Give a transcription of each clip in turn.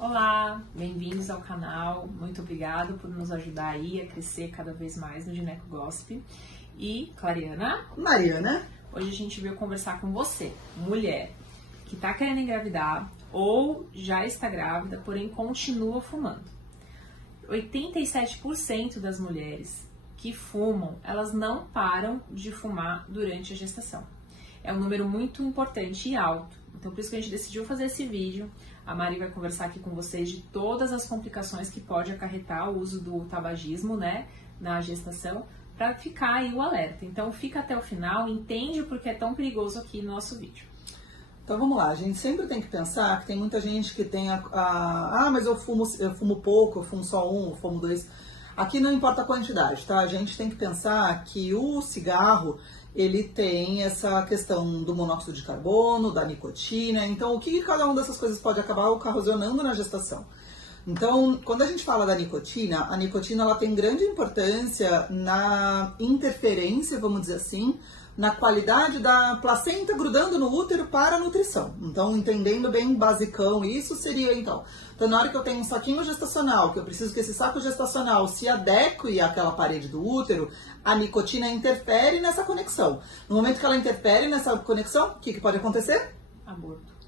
Olá, bem-vindos ao canal, muito obrigado por nos ajudar aí a crescer cada vez mais no Gineco Gossip. E Clariana, Mariana, hoje a gente veio conversar com você, mulher, que tá querendo engravidar ou já está grávida, porém continua fumando. 87% das mulheres que fumam, elas não param de fumar durante a gestação. É um número muito importante e alto. Então, por isso que a gente decidiu fazer esse vídeo. A Mari vai conversar aqui com vocês de todas as complicações que pode acarretar o uso do tabagismo, né, na gestação, para ficar aí o alerta. Então, fica até o final, entende o porquê é tão perigoso aqui no nosso vídeo. então vamos lá, a gente sempre tem que pensar que tem muita gente que tem mas eu fumo pouco, eu fumo só um, eu fumo dois. Aqui não importa a quantidade, tá? A gente tem que pensar que o cigarro, ele tem essa questão do monóxido de carbono, da nicotina, então o que cada uma dessas coisas pode acabar ocasionando na gestação? Então, quando a gente fala da nicotina, a nicotina ela tem grande importância na interferência, vamos dizer assim, na qualidade da placenta grudando no útero para a nutrição. Então, entendendo bem basicão, isso seria então na hora que eu tenho um saquinho gestacional, que eu preciso que esse saco gestacional se adeque àquela parede do útero, a nicotina interfere nessa conexão. No momento que ela interfere nessa conexão, o que pode acontecer?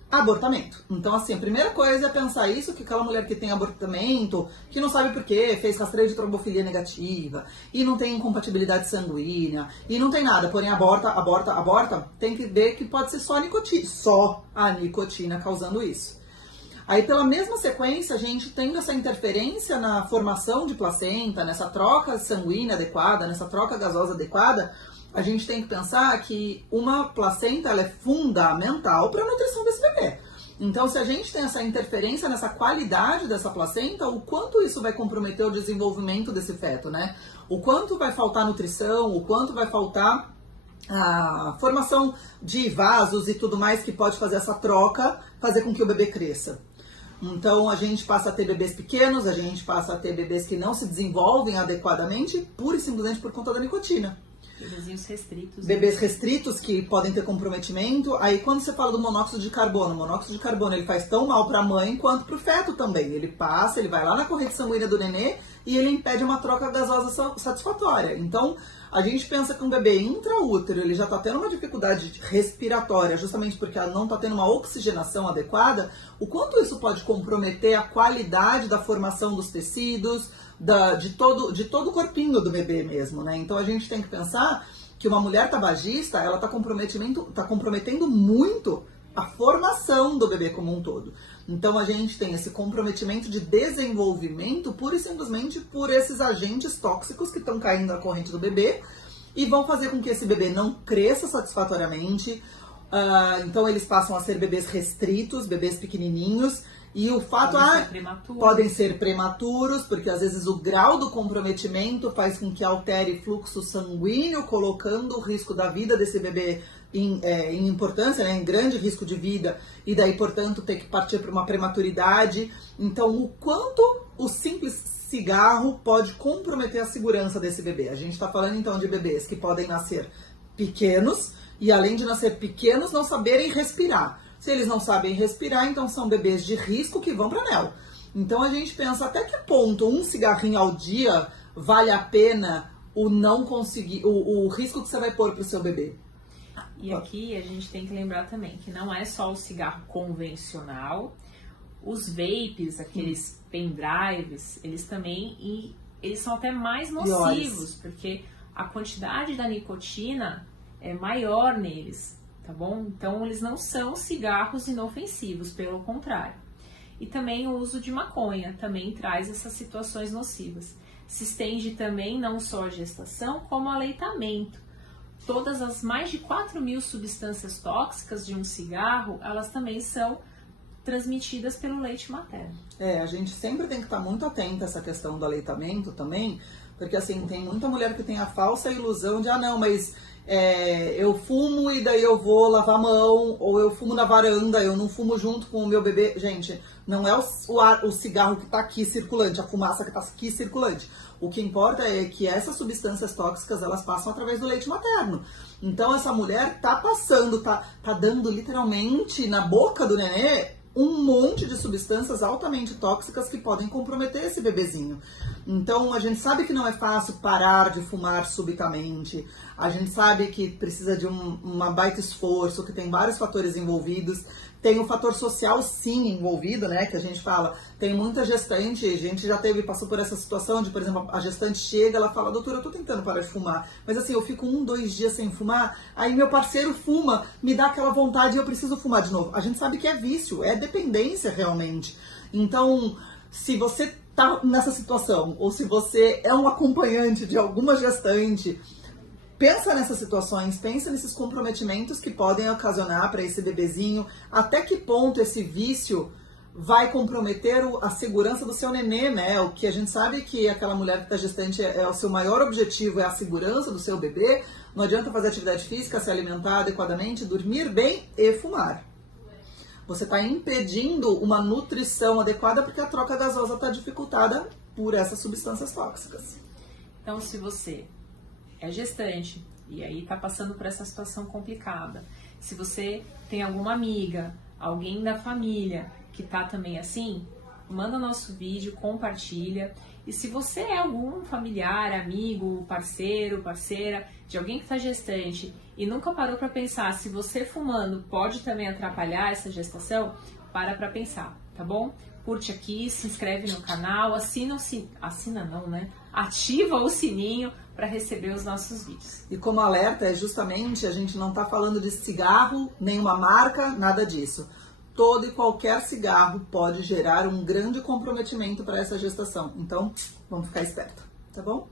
Abortamento. Então, assim, a primeira coisa é pensar isso, que aquela mulher que tem abortamento, que não sabe por quê, fez rastreio de trombofilia negativa, e não tem incompatibilidade sanguínea, e não tem nada, porém aborta, tem que ver que pode ser só a nicotina causando isso. Aí, pela mesma sequência, a gente tendo essa interferência na formação de placenta, nessa troca sanguínea adequada, nessa troca gasosa adequada, a gente tem que pensar que uma placenta ela é fundamental para a nutrição desse bebê. Então, se a gente tem essa interferência nessa qualidade dessa placenta, o quanto isso vai comprometer o desenvolvimento desse feto, né? O quanto vai faltar nutrição, o quanto vai faltar a formação de vasos e tudo mais que pode fazer essa troca, fazer com que o bebê cresça. Então, a gente passa a ter bebês pequenos, a gente passa a ter bebês que não se desenvolvem adequadamente, pura e simplesmente por conta da nicotina. Bebezinhos restritos. Bebês restritos que podem ter comprometimento. Aí quando você fala do monóxido de carbono, o monóxido de carbono ele faz tão mal para a mãe quanto para o feto também. Ele passa, ele vai lá na corrente sanguínea do nenê e ele impede uma troca gasosa satisfatória. Então, a gente pensa que um bebê intraútero, ele já está tendo uma dificuldade respiratória, justamente porque ela não está tendo uma oxigenação adequada, o quanto isso pode comprometer a qualidade da formação dos tecidos, de todo o corpinho do bebê mesmo, né? Então a gente tem que pensar que uma mulher tabagista, ela está comprometendo muito a formação do bebê como um todo. Então a gente tem esse comprometimento de desenvolvimento pura e simplesmente por esses agentes tóxicos que estão caindo na corrente do bebê e vão fazer com que esse bebê não cresça satisfatoriamente. Então eles passam a ser bebês restritos, bebês pequenininhos. E o fato podem ser prematuros, porque às vezes o grau do comprometimento faz com que altere fluxo sanguíneo, colocando o risco da vida desse bebê em importância, né, em grande risco de vida, e daí, portanto, ter que partir para uma prematuridade. Então, o quanto o simples cigarro pode comprometer a segurança desse bebê. A gente está falando, então, de bebês que podem nascer pequenos, e além de nascer pequenos, não saberem respirar. Se eles não sabem respirar, então são bebês de risco que vão para NEL. Então a gente pensa até que ponto um cigarrinho ao dia vale a pena o não conseguir, o risco que você vai pôr para o seu bebê. E aqui a gente tem que lembrar também que não é só o cigarro convencional, os vapes, aqueles pendrives, eles também eles são até mais nocivos, porque a quantidade da nicotina é maior neles. Tá bom? Então, eles não são cigarros inofensivos, pelo contrário. E também o uso de maconha também traz essas situações nocivas. Se estende também não só a gestação, como o aleitamento. Todas as mais de 4.000 substâncias tóxicas de um cigarro, elas também são transmitidas pelo leite materno. A gente sempre tem que estar muito atenta a essa questão do aleitamento também, porque assim, tem muita mulher que tem a falsa ilusão de, não, mas eu fumo e daí eu vou lavar a mão, ou eu fumo na varanda, eu não fumo junto com o meu bebê. Gente, não é o cigarro que está aqui circulante, a fumaça que está aqui circulante. O que importa é que essas substâncias tóxicas, elas passam através do leite materno. Então essa mulher tá passando, tá dando literalmente na boca do nenê um monte de substâncias altamente tóxicas que podem comprometer esse bebezinho. Então, a gente sabe que não é fácil parar de fumar subitamente. A gente sabe que precisa de uma baita esforço, que tem vários fatores envolvidos. Tem o fator social, sim, envolvido, né? Que a gente fala, tem muita gestante, a gente já passou por essa situação de, por exemplo, a gestante chega, ela fala, doutora, eu tô tentando parar de fumar, mas assim, eu fico 2 dias sem fumar, aí meu parceiro fuma, me dá aquela vontade e eu preciso fumar de novo. A gente sabe que é vício, é dependência realmente. Então, se você tá nessa situação, ou se você é um acompanhante de alguma gestante, pensa nessas situações, pensa nesses comprometimentos que podem ocasionar para esse bebezinho, até que ponto esse vício vai comprometer a segurança do seu nenê, né? O que a gente sabe que aquela mulher que está gestante é o seu maior objetivo, é a segurança do seu bebê. Não adianta fazer atividade física, se alimentar adequadamente, dormir bem e fumar. Você está impedindo uma nutrição adequada porque a troca gasosa está dificultada por essas substâncias tóxicas. Então, se você é gestante e aí tá passando por essa situação complicada, se você tem alguma amiga, alguém da família que tá também assim, manda nosso vídeo, compartilha. E se você é algum familiar, amigo, parceiro, parceira de alguém que tá gestante e nunca parou para pensar se você fumando pode também atrapalhar essa gestação, para pensar, tá bom? Curte aqui, se inscreve no canal, ativa o sininho para receber os nossos vídeos. E como alerta, é justamente, a gente não está falando de cigarro, nenhuma marca, nada disso. Todo e qualquer cigarro pode gerar um grande comprometimento para essa gestação. Então, vamos ficar esperto, tá bom?